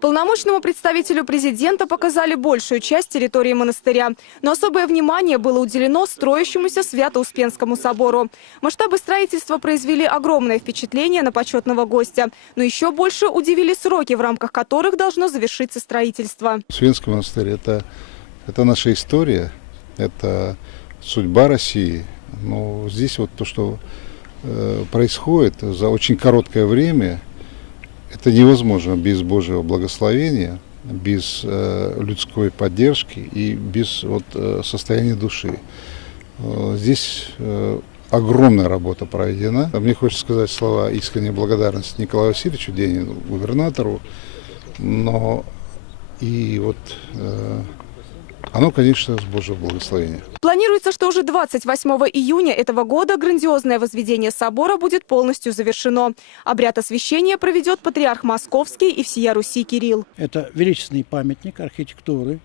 Полномочному представителю президента показали большую часть территории монастыря. Но особое внимание было уделено строящемуся Свято-Успенскому собору. Масштабы строительства произвели огромное впечатление на почетного гостя. Но еще больше удивили сроки, в рамках которых должно завершиться строительство. Успенский монастырь – это наша история, это судьба России. Но здесь вот то, что происходит за очень короткое время, это невозможно без Божьего благословения, без людской поддержки и без состояния души. Здесь огромная работа проведена. Мне хочется сказать слова искренней благодарности Николаю Васильевичу Денину, губернатору, но и оно, конечно, с Божьего благословения. Планируется, что уже 28 июня этого года грандиозное возведение собора будет полностью завершено. Обряд освящения проведет патриарх Московский и всея Руси Кирилл. Это величественный памятник архитектуры.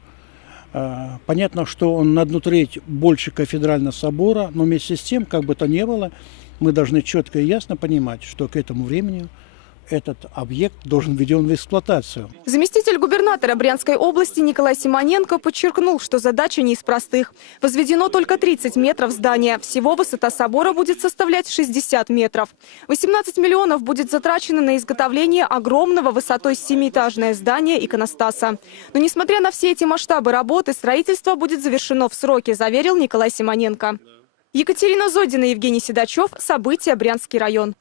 Понятно, что он на одну треть больше кафедрального собора, но вместе с тем, как бы то ни было, мы должны четко и ясно понимать, что к этому времени этот объект должен введен в эксплуатацию. Заместитель губернатора Брянской области Николай Симоненко подчеркнул, что задача не из простых. Возведено только 30 метров здания. Всего высота собора будет составлять 60 метров. 18 миллионов будет затрачено на изготовление огромного высотой 7-этажное здания иконостаса. Но несмотря на все эти масштабы работы, строительство будет завершено в сроки, заверил Николай Симоненко. Екатерина Зодина, Евгений Седачев. События. Брянский район.